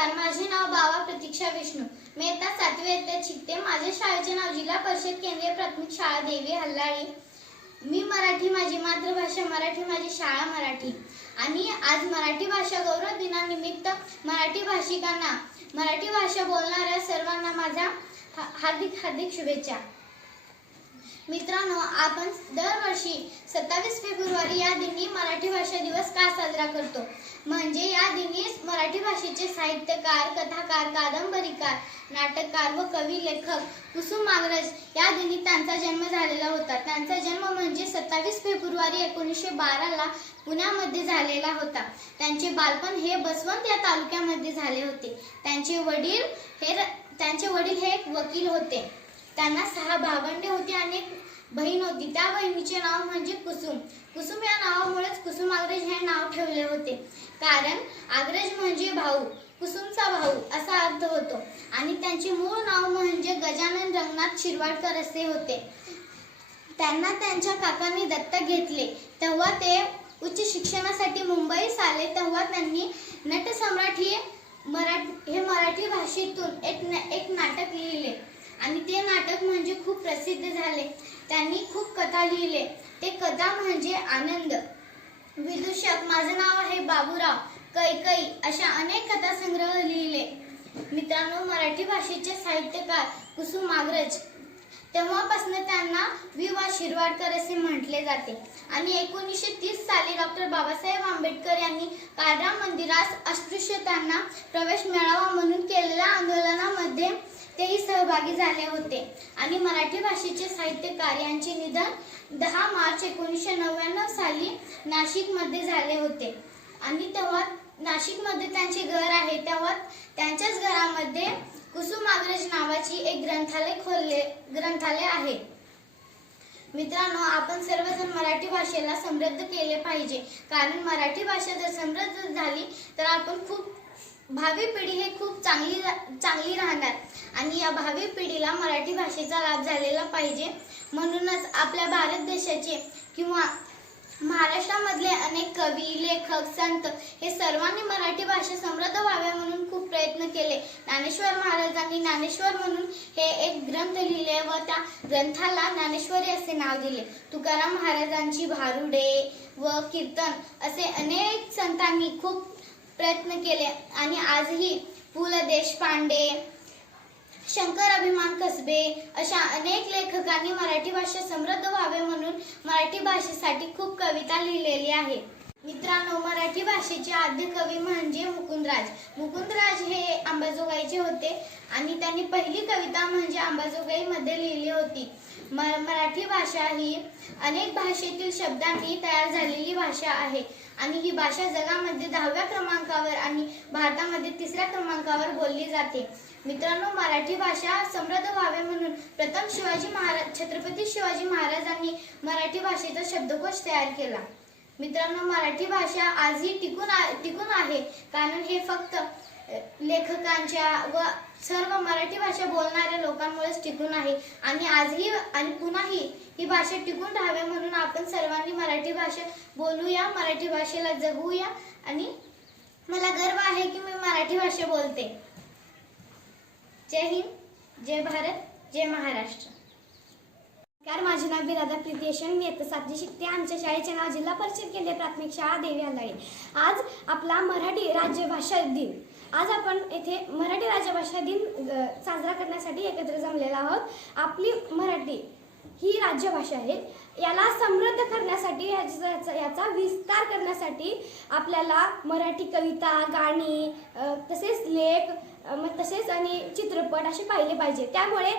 नमस्कार माझे नाव बाबा प्रतीक्षा विष्णू. मी आता सातवी इयत्तेत शिकते. माझ्या शाळेचे नाव जिल्हा परिषद केंद्रीय प्राथमिक शाळा देवी हल्लाळी. मी मराठी माझी मातृभाषा मराठी माझी शाळा मराठी. आणि आज मराठी भाषा गौरव दिनानिमित्त मराठी भाषिकांना मराठी भाषा बोलणाऱ्या सर्वांना माझ्या हा- हार्दिक हार्दिक शुभेच्छा. मित्रांनो आपण दरवर्षी सत्तावीस फेब्रुवारी या दिनी मराठी भाषा दिवस का साजरा करतो? म्हणजे या दिनी मराठी भाषेचे साहित्यकार कथाकार कादंबरीकार नाटककार व कवी लेखक कुसुम मागरज या दिनी त्यांचा जन्म झालेला होता. त्यांचा जन्म म्हणजे सत्तावीस फेब्रुवारी एकोणीसशे बाराला पुण्यामध्ये झालेला होता. त्यांचे बालपण हे बसवंत या तालुक्यामध्ये झाले होते. त्यांचे वडील हे र- त्यांचे वडील हे एक वकील होते. त्यांना सहा भावंडे होते आणि एक बहीण होती. त्या बहिणीचे नाव म्हणजे कुसुम. कुसुम या नावामुळेच कुसुम आग्रज हे नाव ठेवले होते. कारण आग्रज म्हणजे भाऊ कुसुमचा भाऊ असा अर्थ होतो. आणि त्यांचे मूळ नाव म्हणजे गजानन रंगनाथ शिरवाडकर असे होते. त्यांना त्यांच्या काकांनी दत्तक घेतले. तेव्हा ते उच्च शिक्षणासाठी मुंबईस आले. तेव्हा त्यांनी नटसम्राट ही मराठी हे मराठी भाषेतून एक न- एक नाटक लिहिले. आणि ते नाटक म्हणजे खूप प्रसिद्ध झाले. त्यांनी खूप कथा लिहिले. ते कथा म्हणजे आनंद. विदूषक माझं नाव आहे बाबूराव कैकई अशा अनेक कथा संग्रह लिहिले. मित्रांनो मराठी भाषेचे साहित्यकार कुसुम आग्रज. तेव्हापासून त्यांना वि वा शिरवाडकर असे म्हटले जाते. आणि एकोणीसशे तीस साली डॉक्टर बाबासाहेब आंबेडकर यांनी काळराम मंदिरास अस्पृश्यतांना प्रवेश मिळावा म्हणून केलेल्या आंदोलनामध्ये तेही सहभागी झाले होते. आणि मराठी भाषेचे साहित्यकार यांचे निधन दहा मार्च एकोणीसशे नव्याण्णव साली नाशिकमध्ये झाले होते. आणि तेव्हा नाशिकमध्ये त्यांचे घर आहे तेव्हा त्यांच्याच घरामध्ये कुसुमाग्रज नावाची एक ग्रंथालय खोलले ग्रंथालय आहे. मित्रांनो आपण सर्वजण मराठी भाषेला समृद्ध केले पाहिजे. कारण मराठी भाषा जर समृद्ध झाली तर आपण खूप भावी पिढी हे खूप चांगली चांगली राहणार. आणि या भावी पिढीला मराठी भाषेचा लाभ झालेला पाहिजे. म्हणूनच आपल्या भारत देशाचे किंवा महाराष्ट्रामधले अनेक कवी लेखक संत हे सर्वांनी मराठी भाषा समृद्ध व्हाव्या म्हणून खूप प्रयत्न केले. ज्ञानेश्वर महाराजांनी ज्ञानेश्वर म्हणून हे एक ग्रंथ लिहिले व त्या ग्रंथाला ज्ञानेश्वरी असे नाव दिले. तुकाराम महाराजांची भारुडे व कीर्तन असे अनेक संतांनी खूप प्रयत्न केले. आणि आजही पु ल देशपांडे शंकर अभिमान कसबे अशा अनेक लेखकांनी मराठी भाषा समृद्ध व्हावे म्हणून मराठी भाषेसाठी खूप कविता लिहिलेली आहे. मित्रांनो मराठी भाषेचे आद्य कवी म्हणजे मुकुंदराज. मुकुंदराज हे अंबाजोगाईचे होते आणि त्यांनी पहिली कविता म्हणजे अंबाजोगाईमध्ये लिहिली होती. म मराठी भाषा ही अनेक भाषेतील शब्दांनी तयार झालेली भाषा आहे. आणि ही भाषा जगामध्ये दहाव्या क्रमांकावर आणि भारतामध्ये तिसऱ्या क्रमांकावर बोलली जाते. मित्रांनो मराठी भाषा समृद्ध व्हावे म्हणून प्रथम शिवाजी महाराज छत्रपती शिवाजी महाराजांनी मराठी भाषेचा शब्दकोश तयार केला. मित्रांनो मराठी भाषा आजही टिकून टिकून आहे. कारण हे फक्त लेखकांच्या व सर्व मराठी भाषा बोलणाऱ्या लोकांमुळेच टिकून आहे. आणि आजही आणि पुन्हाही ही भाषा टिकून राहावी म्हणून आपण सर्वांनी मराठी भाषा बोलूया मराठी भाषेला जगूया. आणि मला गर्व आहे की मी मराठी भाषा बोलते. जय हिंद जय भारत जय महाराष्ट्र. नमस्कार माझे नाव बिरादा प्रितेशन मी आता सातवी शिकते. आमच्या शाळेचे नाव जिल्हा परिषद केंद्रीय प्राथमिक शाळा देवी हल्लाळी आज आपला मराठी राज्यभाषा दिन. आज आपण येथे मराठी राज्यभाषा दिन साजरा करण्यासाठी एकत्र जमलेलो आहोत. आपली मराठी ही राज्यभाषा आहे. याला समृद्ध करण्यासाठी याचा याचा- विस्तार करण्यासाठी आपल्याला मराठी कविता गाणी तसेच लेख मग तसेच आणि चित्रपट असे पाहिले पाहिजे. त्यामुळे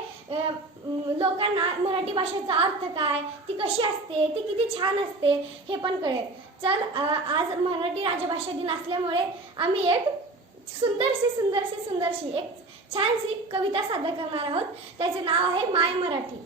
लोकांना मराठी भाषेचा अर्थ काय ती कशी असते ती किती छान असते हे पण कळेल. चल आज मराठी राजभाषा दिन असल्यामुळे आम्ही एक सुंदरशी सुंदरशी सुंदरशी एक छानशी कविता सादर करणार आहोत. त्याचे नाव आहे माय मराठी.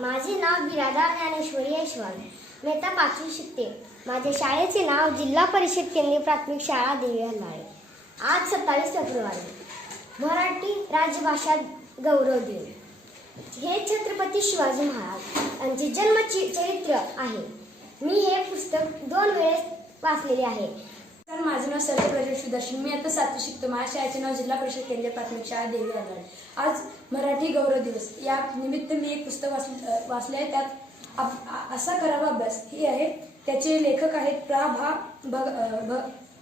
माझे नाव बिरादा ज्ञानेश्वरी यशवाल मी आता पाचवी शिकते. माझ्या शाळेचे नाव जिल्हा परिषद केंद्रीय प्राथमिक शाळा देवी हल्लाळे आज सत्तावीस फेब्रुवारी. मराठी राजभाषा गौरव दिन. हे छत्रपती शिवाजी महाराज यांचे जन्मचरित्र आहे. मी हे पुस्तक दोन वेळेस वाचलेले आहे. तर माझं नाव सर्व प्रजेश दर्शन. मी आता सातवी शिकतो. माझ्या शाळेचे नाव जिल्हा परिषद केंद्रीय प्राथमिक शाळा देवी आगाड आज मराठी गौरव दिवस. या निमित्त मी एक पुस्तक वाच वाचले आहे. त्यात आप- असा करावा अभ्यास हे आहे. त्याचे लेखक आहेत प्रभा बग भ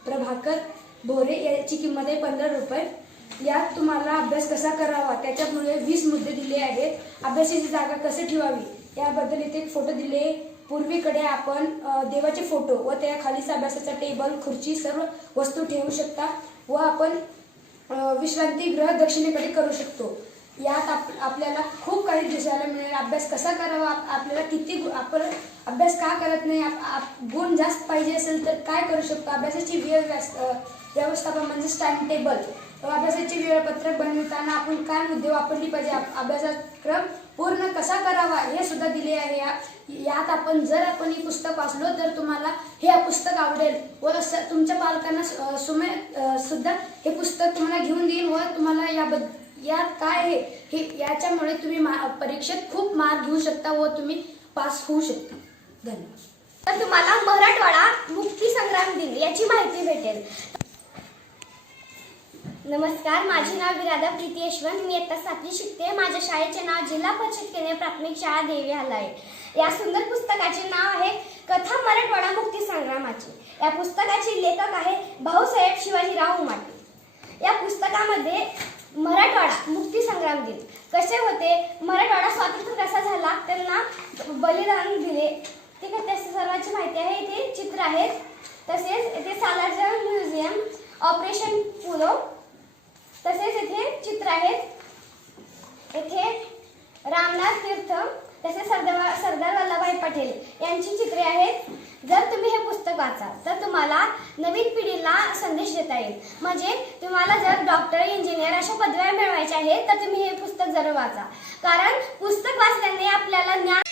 प्रभाकर भोरे याची किंमत आहे पंधरा रुपये. यात तुम्हाला अभ्यास कसा करावा? त्याच्यामुळे वीस मुद्दे दिले आहेत. अभ्यासाची जागा कसे ठेवावी? याबद्दल इथे एक फोटो दिले. पूर्वीकडे आपण देवाचे फोटो व त्या खालीचा अभ्यासाचा टेबल खुर्ची सर्व वस्तू ठेवू शकता व आपण विश्रांतीगृह दक्षिणेकडे करू शकतो. यात आप आपल्याला खूप काही दिसायला मिळेल. अभ्यास कसा करावा? आपल्याला किती गु- आपण अभ्यास का करत नाही? आप- आप- गुण जास्त पाहिजे असेल तर काय करू शकतो? अभ्यासाची वेळ व्यवस्थापन म्हणजे टाइम टेबल अभ्यासाचे वेळापत्रक बनवताना आपण काय मुद्दे वापरली पाहिजे? अभ- क्रम पूर्ण कसा करावा? हे सुद्धा दिले आहे. या यात आपण जर आपण हे पुस्तक वाचलो तर तुम्हाला हे पुस्तक आवडेल व स- तुमच्या पालकांना सुमे सुद्धा हे पुस्तक तुम्हाला घेऊन देईल व तुम्हाला याबद्दल यात काय हे याच्यामुळे तुम्ही परीक्षेत खूप मार्क घेऊ शकता व तुम्ही पास होऊ शकता. धन्यवाद. तर तुम्हाला मराठवाडा मुक्ती संग्राम दिन याची माहिती भेटेल. नमस्कार माझे नाव विराधा प्रीती यशवंत मी आता सातवी शिकते. माझ्या शाळेचे नाव जिल्हा परिषद केंद्रीय प्राथमिक शाळा देवी हलाळे या सुंदर पुस्तकाचे नाव आहे कथा मराठवाडा मुक्ती संग्रामाची. या पुस्तकाचे लेखक आहे भाऊसाहेब शिवाजीराव उमाटे. या पुस्तकामध्ये मराठवाडा मुक्ती संग्राम दिन. कसे होते? मराठवाडा स्वातंत्र्य कसा झाला? त्यांना बलिदान दिले. ठीक आहे त्या सर्वांची माहिती आहे. इथे चित्र आहेत तसेच इथे सालारजंग म्युझियम ऑपरेशन पुलो तसेच इथे चित्र आहेत येथे रामनाथ तीर्थ तसेच सरदार सरदार वल्लभभाई पटेल यांची चित्रे आहेत. जर तुम्ही हे पुस्तक वाचाल तर तुम्हाला नवीन पिढीला संदेश देता येईल. म्हणजे तुम्हाला जर डॉक्टर इंजिनियर अशा पदव्या मिळवायच्या आहेत तर तुम्ही हे पुस्तक जरूर वाचा. कारण पुस्तक वाचल्याने आपल्याला ज्ञान